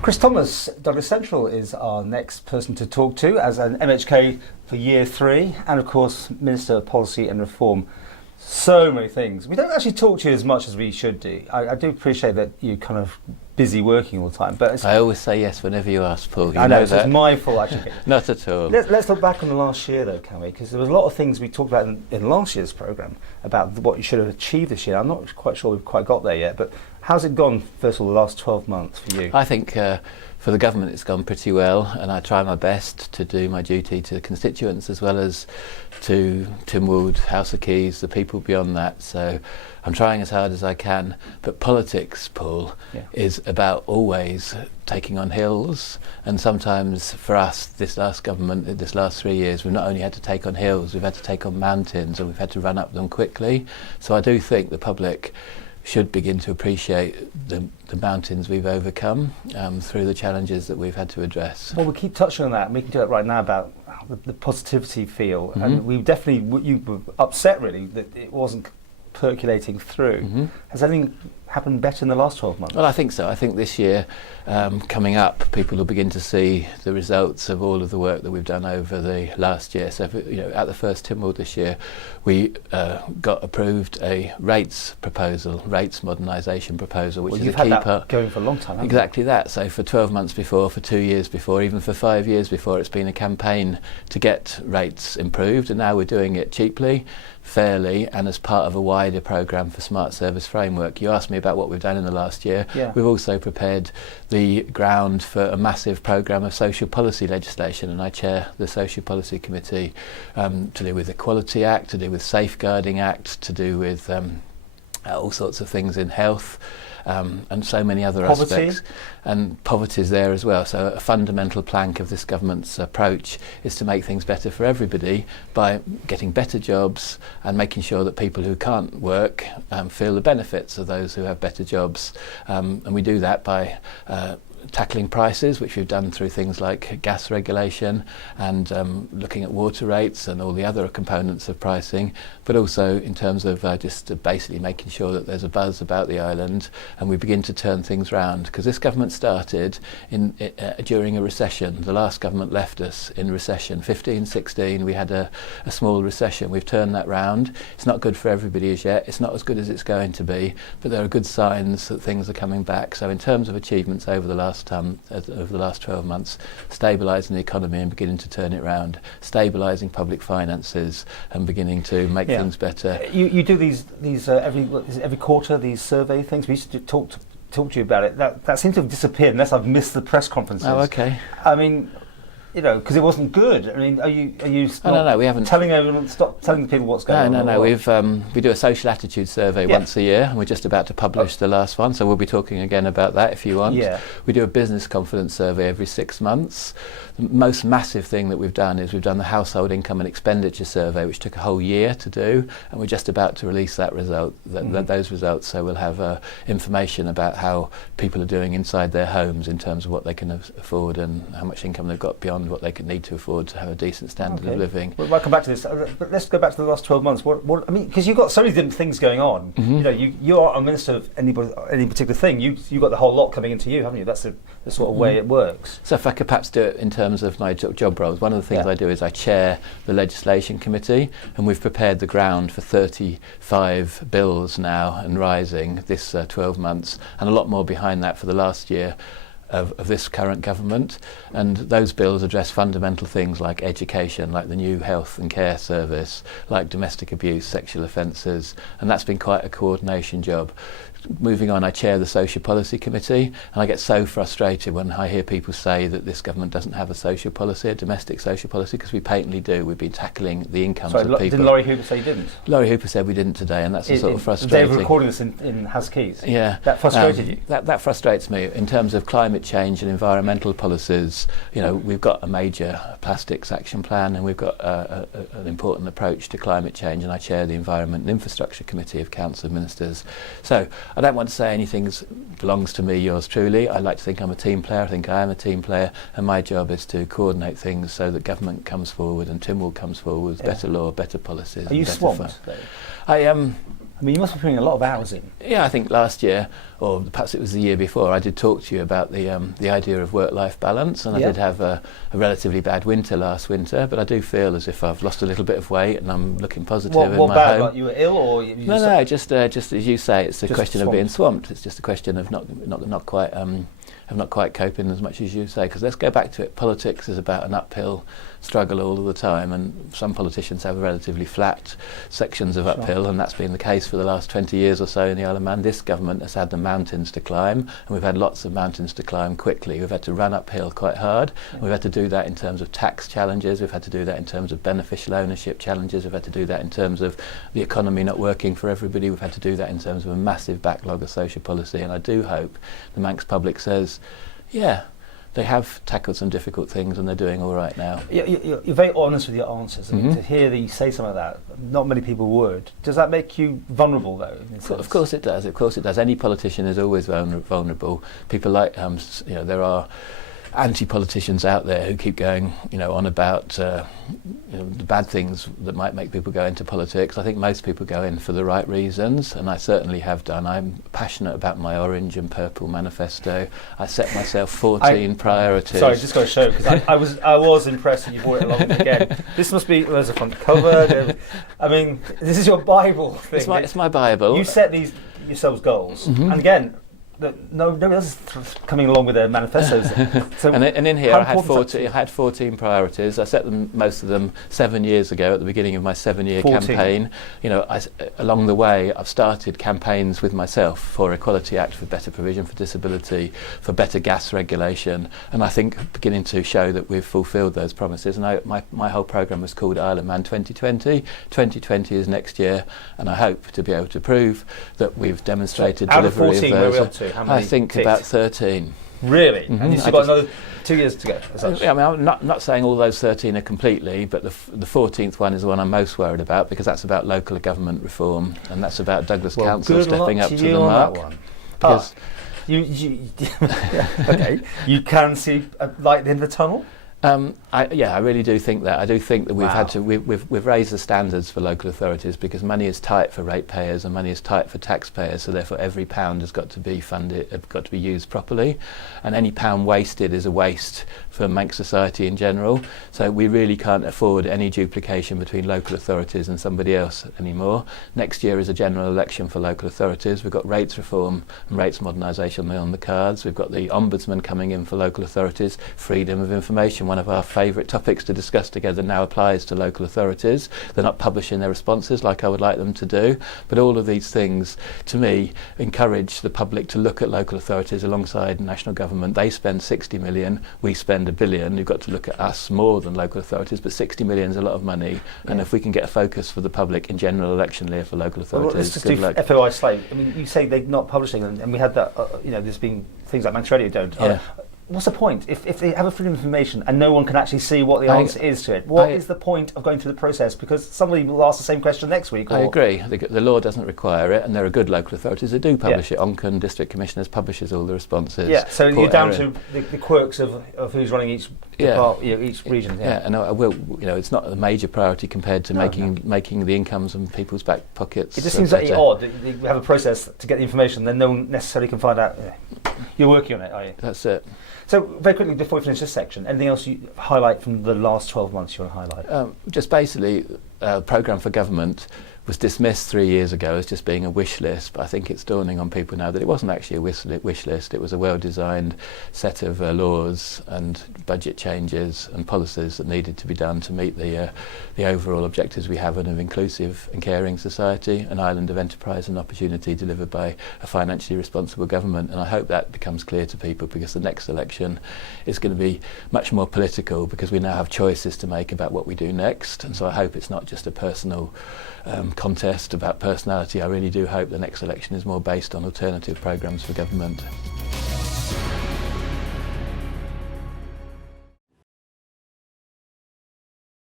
Chris Thomas, Douglas Central, is our next person to talk to as an MHK for year 3 and of course Minister of Policy and Reform. So many things. We don't actually talk to you as much as we should do. I do appreciate that you're kind of busy working all the time. But I always say yes whenever you ask, Paul. I know, so it's my fault actually. Not at all. Let's look back on the last year though, can we? Because there was a lot of things we talked about in last year's programme about what you should have achieved this year. I'm not quite sure we've quite got there yet, but how's it gone, first of all, the last 12 months for you? I think for the government it's gone pretty well, and I try my best to do my duty to the constituents as well as to Tynwald, House of Keys, the people beyond that. So I'm trying as hard as I can, but politics, Paul, is about always taking on hills, and sometimes for us, this last government, this last 3 years, we've not only had to take on hills, we've had to take on mountains, and we've had to run up them quickly. So I do think the public should begin to appreciate the mountains we've overcome through the challenges that we've had to address. Well, we keep touching on that, and we can do it right now about the positivity feel, and we definitely, you were upset really that it wasn't percolating through. Has anything happened better in the last 12 months? Well, I think so. I think this year, coming up, people will begin to see the results of all of the work that we've done over the last year. So, at the first Tynwald this year, we got approved a rates modernisation proposal, which is a key had that part. Going for a long time, haven't Exactly that. So for 12 months before, for 2 years before, even for 5 years before, it's been a campaign to get rates improved, and now we're doing it cheaply, fairly, and as part of a wider programme for Smart Service Framework. You asked me about what we've done in the last year. We've also prepared the ground for a massive programme of social policy legislation, and I chair the Social Policy Committee to do with the Equality Act, to do with Safeguarding Act, to do with all sorts of things in health, and so many other aspects. And poverty is there as well. So a fundamental plank of this government's approach is to make things better for everybody by getting better jobs and making sure that people who can't work feel the benefits of those who have better jobs. And we do that by tackling prices, which we've done through things like gas regulation and looking at water rates and all the other components of pricing, but also in terms of just basically making sure that there's a buzz about the island and we begin to turn things round. Because this government started during a recession. The last government left us in recession. 15-16 we had a small recession. We've turned that round. It's not good for everybody as yet. It's not as good as it's going to be, but there are good signs that things are coming back. So in terms of achievements over the last 12 months, stabilising the economy and beginning to turn it round, stabilising public finances and beginning to make things better. You do these every quarter, these survey things. We used to talk to you about it. That seems to have disappeared unless I've missed the press conferences. Oh, okay. I mean, because it wasn't good. I mean, are you no, we haven't telling everyone, stop telling people what's going on? No. We do a social attitude survey once a year, and we're just about to publish the last one, so we'll be talking again about that if you want. We do a business confidence survey every 6 months. The most massive thing that we've done is we've done the household income and expenditure survey, which took a whole year to do, and we're just about to release that result, those results, so we'll have information about how people are doing inside their homes in terms of what they can afford and how much income they've got beyond what they could need to afford to have a decent standard of living. Well, I'll come back to this, but let's go back to the last 12 months. What I mean, because you've got so many different things going on. You are a minister of any particular thing. You've got the whole lot coming into you, haven't you? That's the sort of way it works. So if I could perhaps do it in terms of my job roles, one of the things I do is I chair the legislation committee, and we've prepared the ground for 35 bills now and rising this 12 months, and a lot more behind that for the last year of this current government. And those bills address fundamental things like education, like the new health and care service, like domestic abuse, sexual offences, and that's been quite a coordination job. Moving on, I chair the Social Policy Committee, and I get so frustrated when I hear people say that this government doesn't have a social policy, a domestic social policy, because we patently do. We've been tackling the incomes of people. Didn't Laurie Hooper say you didn't? Laurie Hooper said we didn't today, and that's sort of frustrating. They were recording this in House of Keys. Yeah. That frustrated you? That frustrates me. In terms of climate change and environmental policies, we've got a major plastics action plan, and we've got an important approach to climate change, and I chair the Environment and Infrastructure Committee of Council of Ministers. So I don't want to say anything belongs to me, yours truly. I like to think I'm a team player. I think I am a team player, and my job is to coordinate things so that government comes forward and Tynwald comes forward with better law, better policies. Are you better swamped? I mean, you must be putting a lot of hours in. Yeah, I think last year, or perhaps it was the year before, I did talk to you about the idea of work-life balance, and I did have a relatively bad winter last winter, but I do feel as if I've lost a little bit of weight and I'm looking positive in my home. What bad? Like you were ill, or No, just as you say, it's a question of being swamped. It's just a question of not quite coping as much as you say. Because let's go back to it. Politics is about an uphill struggle all of the time, and some politicians have relatively flat sections of uphill, and that's been the case for the last 20 years or so in the Isle of Man. This government has had the mountains to climb, and we've had lots of mountains to climb quickly. We've had to run uphill quite hard. We've had to do that in terms of tax challenges. We've had to do that in terms of beneficial ownership challenges. We've had to do that in terms of the economy not working for everybody. We've had to do that in terms of a massive backlog of social policy, and I do hope the Manx public says, yeah, they have tackled some difficult things and they're doing all right now. You're very honest with your answers. I mean, to hear that you say something like that, not many people would. Does that make you vulnerable, though? Of course it does. Of course it does. Any politician is always vulnerable. People like, there are anti-politicians out there who keep going, on about the bad things that might make people go into politics. I think most people go in for the right reasons, and I certainly have done. I'm passionate about my orange and purple manifesto. I set myself 14 priorities. Sorry, just got to show, because I was impressed that you brought it along again. This must be, there's a front cover. I mean, this is your Bible thing. It's my Bible. You set these yourselves goals, and again, nobody else is coming along with their manifestos. So and in here I had 14 priorities. I set them, most of them, 7 years ago at the beginning of my 7-year campaign. Along the way I've started campaigns with myself for Equality Act, for better provision for disability, for better gas regulation, and I think beginning to show that we've fulfilled those promises. And my whole programme was called Isle of Man 2020. 2020 is next year, and I hope to be able to prove that we've demonstrated delivery of those. Where are we up to? How many I think about 13. Really? And you've still got another 2 years to go? I'm not saying all those 13 are completely, but the 14th one is the one I'm most worried about, because that's about local government reform, and that's about Douglas Council stepping up to the mark. That one. Because okay, you can see light at the end of the tunnel? I really do think that. I do think that we've raised the standards for local authorities, because money is tight for ratepayers and money is tight for taxpayers, so therefore every pound has got to be funded, got to be used properly, and any pound wasted is a waste for Manx society in general. So we really can't afford any duplication between local authorities and somebody else anymore. Next year is a general election for local authorities. We've got rates reform and rates modernisation on the cards. We've got the Ombudsman coming in for local authorities. Freedom of information, one of our favourite topics to discuss together, now applies to local authorities. They're not publishing their responses like I would like them to do, but all of these things, to me, encourage the public to look at local authorities alongside national government. They spend 60 million, we spend $1 billion. You've got to look at us more than local authorities, but 60 million is a lot of money, and if we can get a focus for the public in general election year for local authorities, good luck. FOI slightly. I mean, you say they're not publishing, and we had that, there's been things like Manx Radio don't. Yeah. What's the point? If they have a freedom of information and no one can actually see what the answer is to it, what is the point of going through the process? Because somebody will ask the same question next week. I agree. The law doesn't require it, and there are good local authorities that do publish it. Onken District Commissioners publishes all the responses. Yeah, so you're down to the quirks of who's running each each region. Yeah, and I will. It's not a major priority compared to making the incomes in people's back pockets. It just seems like odd that we have a process to get the information, then no one necessarily can find out. You're working on it, are you? That's it. So very quickly, before we finish this section, anything else you highlight from the last 12 months you want to highlight? Just basically, programme for government was dismissed 3 years ago as just being a wish list, but I think it's dawning on people now that it wasn't actually a wish list. It was a well-designed set of laws and budget changes and policies that needed to be done to meet the overall objectives we have of an inclusive and caring society, an island of enterprise and opportunity delivered by a financially responsible government. And I hope that becomes clear to people, because the next election is going to be much more political, because we now have choices to make about what we do next. And so I hope it's not just a personal contest about personality. I really do hope the next election is more based on alternative programmes for government.